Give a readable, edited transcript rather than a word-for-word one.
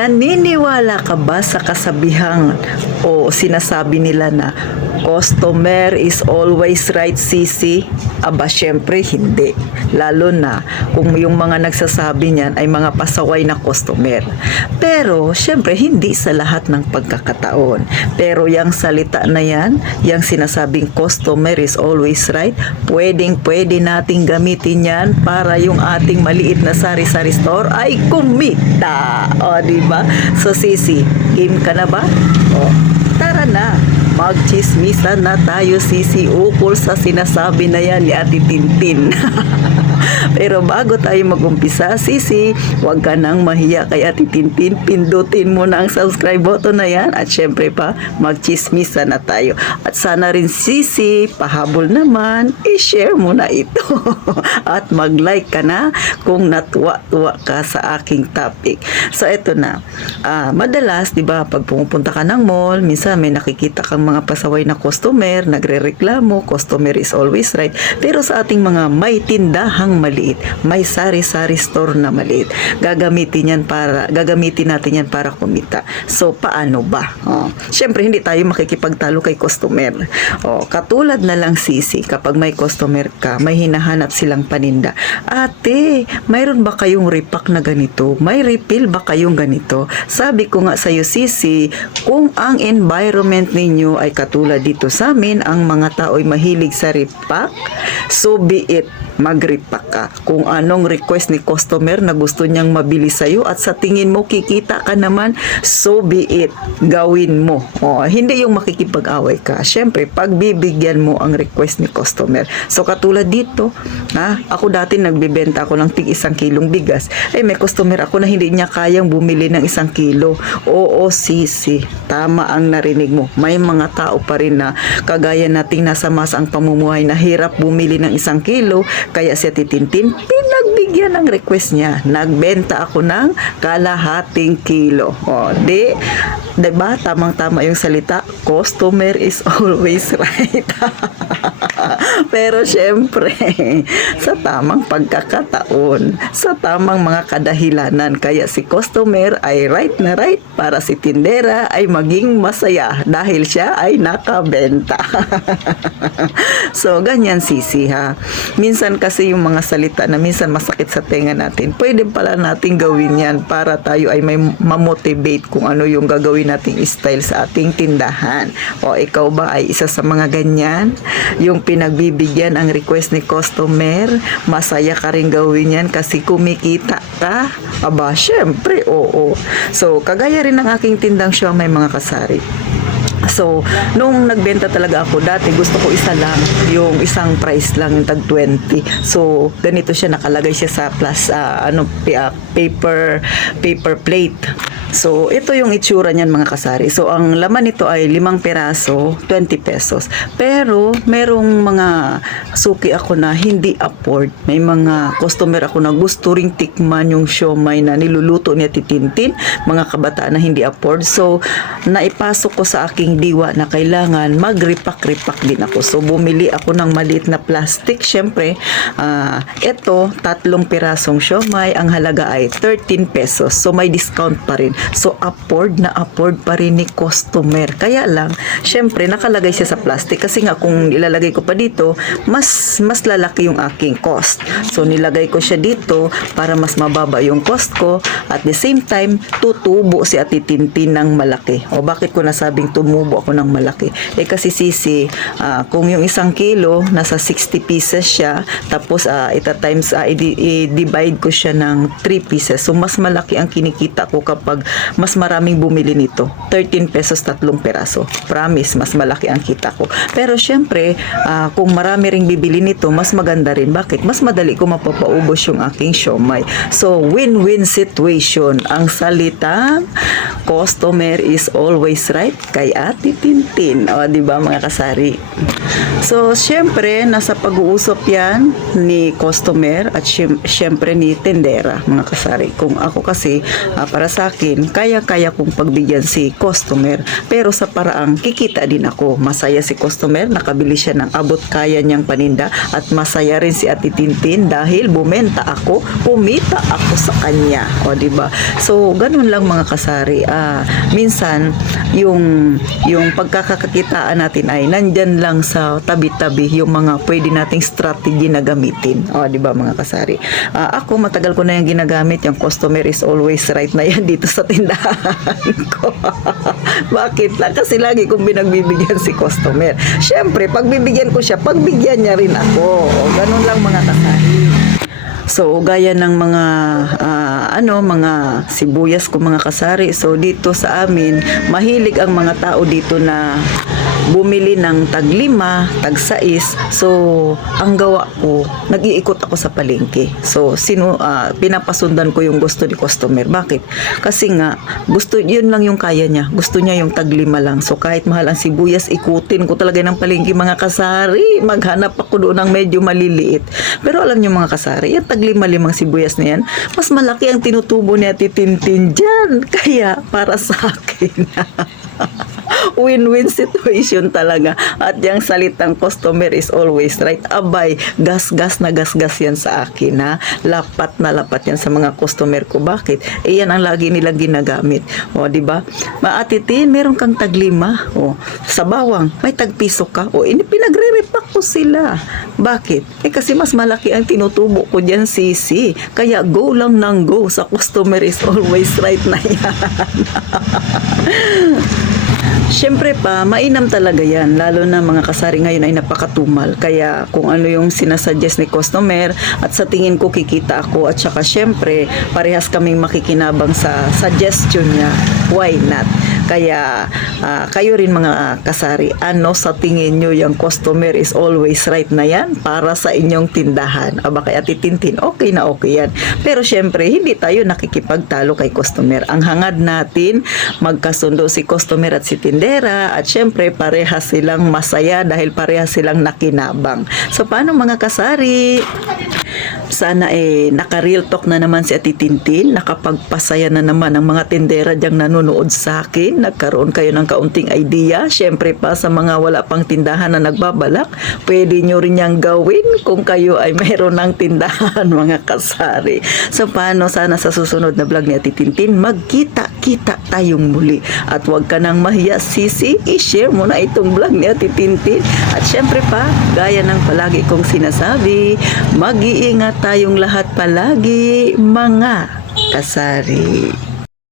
Naniniwala ka ba sa kasabihang o sinasabi nila na customer is always right, Sisi? Aba, syempre hindi. Lalo na kung yung mga nagsasabi niyan ay mga pasaway na customer. Pero, syempre, hindi sa lahat ng pagkakataon. Pero yung salita na yan, yung sinasabing customer is always right, pwedeng-pwede nating gamitin yan para yung ating maliit na sari-sari store ay kumita. O, diba? So, Sisi, game ka na ba? O, tara na. Magchismisan na tayo, Sisi, ukol sa sinasabi na yan ni Ate Tintin. Pero bago tayo mag-umpisa, Sisi, huwag ka nang mahiya kay Ate Tintin. Pindutin mo na ang subscribe button na yan. At syempre pa, magchismisan na tayo. At sana rin, Sisi, pahabol naman, i-share mo na ito. At mag-like ka na kung natuwa-tuwa ka sa aking topic. So, eto na. Madalas, di ba, pag pumupunta ka ng mall, minsan may nakikita kang mga pasaway na customer, nagre-reklamo, customer is always right. Pero sa ating mga may tindahang maliit, may sari-sari store na maliit, gagamitin natin yan para kumita. So, paano ba? Syempre, hindi tayo makikipagtalo kay customer. Katulad na lang, Sisi, kapag may customer ka, may hinahanap silang paninda. Ate, mayroon ba kayong repack na ganito? May refill ba kayong ganito? Sabi ko nga sa'yo, Sisi, kung ang environment ninyo ay katulad dito sa amin, ang mga tao ay mahilig sa repack, so be it, mag-repack ka. Kung anong request ni customer na gusto niyang mabili sa'yo at sa tingin mo kikita ka naman, so be it, gawin mo. Hindi yung makikipag-away ka. Siyempre, pagbibigyan mo ang request ni customer. So, katulad dito, ako dati nagbibenta ako ng tig 1 kilong bigas. May customer ako na hindi niya kayang bumili ng 1 kilo. Oo, Sisi, tama ang narinig mo. May mga tao pa rin na kagaya nating nasa masa ang pamumuhay na hirap bumili ng 1 kilo, kaya si Titintin pinagbigyan ng request niya. Nagbenta ako ng kalahating kilo. Diba? Tamang-tama yung salita. Customer is always right. Pero syempre, sa tamang pagkakataon, sa tamang mga kadahilanan, kaya si customer ay right na right para si tindera ay maging masaya dahil siya ay nakabenta. So, ganyan, Sisi, ha. Minsan kasi yung mga salita na minsan masakit sa tenga natin, pwede pala natin gawin yan para tayo ay may mamotivate kung ano yung gagawin nating style sa ating tindahan. O ikaw ba ay isa sa mga ganyan? Yung pinagbibigyan ang request ni customer, masaya ka rin gawin yan kasi kumikita ka? Aba, syempre, oo. So, kagaya rin ng aking tindang siomai, mga kasari. So, nung nagbenta talaga ako, dati gusto ko isa lang, yung isang price lang, yung tag 20. So, ganito siya, nakalagay siya sa plus, paper plate. So, ito yung itsura niyan, mga kasari. So, ang laman nito ay 5 peraso, 20 pesos. Pero, merong mga suki ako na hindi afford. May mga customer ako na gusto ring tikman yung siomai na niluluto niya Titintin, mga kabataan na hindi afford. So, naipasok ko sa aking diwa na kailangan mag-repack din ako. So, bumili ako ng maliit na plastic. Siyempre, ito, 3 pirasong siomai, ang halaga ay 13 pesos. So, may discount pa rin. So, afford pa rin ni customer. Kaya lang, syempre, nakalagay siya sa plastic kasi nga kung ilalagay ko pa dito, mas lalaki yung aking cost. So, nilagay ko siya dito para mas mababa yung cost ko. At the same time, tutubo si Ate Tintin ng malaki. O bakit ko nasabing tumubo ako ng malaki? Kasi, Sisi, kung yung 1 kilo, nasa 60 pieces siya, tapos i-divide ko siya ng 3 pieces. So, mas malaki ang kinikita ko kapag mas maraming bumili nito. 13 pesos 3 peraso. Promise, mas malaki ang kita ko. Pero syempre, kung marami ring bibili nito, mas maganda rin. Bakit? Mas madali ko mapapaubos yung aking siomai. So, win-win situation. Ang salita, customer is always right kay Ate Tintin. O, diba, mga kasari? So, syempre, nasa pag-uusap yan ni customer at syempre ni tendera, mga kasari. Kung ako kasi, para sa akin, kaya-kaya kong pagbigyan si customer. Pero sa paraang kikita din ako. Masaya si customer, nakabili siya ng abot kaya niyang paninda at masaya rin si Ate Tintin dahil bumenta ako, kumita ako sa kanya. O, diba? So, ganun lang mga kasari. Minsan, yung pagkakakitaan natin ay nandyan lang sa tabi-tabi yung mga pwede nating strategy na gamitin. O, di ba mga kasari? Ako, matagal ko na yung ginagamit, yung customer is always right na yan dito sa tindahan ko. Bakit lang? Kasi lagi kong binagbibigyan si customer. Siyempre, pagbibigyan ko siya, pagbigyan niya rin ako. O, ganun lang mga kasari. So, gaya ng mga mga sibuyas ko mga kasari. So, dito sa amin, mahilig ang mga tao dito na bumili ng tag-5, tag-6. So, ang gawa ko, nag-iikot ako sa palengke. So, pinapasundan ko yung gusto ni customer. Bakit? Kasi nga, yun lang yung kaya niya. Gusto niya yung tag-5 lang. So, kahit mahal ang sibuyas, ikutin ko talaga ng palengke mga kasari. Maghanap ako doon ng medyo maliliit. Pero alam niyo mga kasari, yung tag-5 sibuyas na yan, mas malaki ang tinutubo ni Ate Tintin dyan. Kaya, para sa akin, win-win situation talaga. At yung salitang customer is always right. Abay, gas-gas na gas-gas yan sa akin, ha? Lapat na lapat yan sa mga customer ko. Bakit? Yan ang lagi nilang ginagamit. O, diba? Ate Tin, meron kang tag-5. O, sa bawang, may tag-piso ka. O, pinagre-repack ko sila. Bakit? Kasi mas malaki ang tinutubo ko dyan, sisi. Kaya go lang ng go sa customer is always right na yan. Siyempre pa, mainam talaga yan. Lalo na mga kasari ngayon ay napakatumal. Kaya kung ano yung sinasuggest ni customer at sa tingin ko kikita ako at saka siyempre parehas kaming makikinabang sa suggestion niya. Why not? Kaya kayo rin mga kasari, ano sa tingin nyo yung customer is always right na yan para sa inyong tindahan? Aba kay Ate Tintin, okay na okay yan. Pero syempre, hindi tayo nakikipagtalo kay customer. Ang hangad natin, magkasundo si customer at si tindera at syempre parehas silang masaya dahil parehas silang nakinabang. So paano mga kasari? Sana naka-real talk na naman si Ate Tintin, nakapagpasaya na naman ang mga tindera diyang nanonood sa akin, nagkaroon kayo ng kaunting idea. Syempre pa sa mga wala pang tindahan na nagbabalak, pwede nyo rin niyang gawin kung kayo ay mayroon ng tindahan mga kasari. So paano, sana sa susunod na vlog ni Ate Tintin, magkita-kita tayong muli. At huwag ka nang mahiya, sisi, i-share mo na itong vlog ni Ate Tintin. At syempre pa, gaya ng palagi kong sinasabi, mag-iingat tayong lahat palagi mga kasari.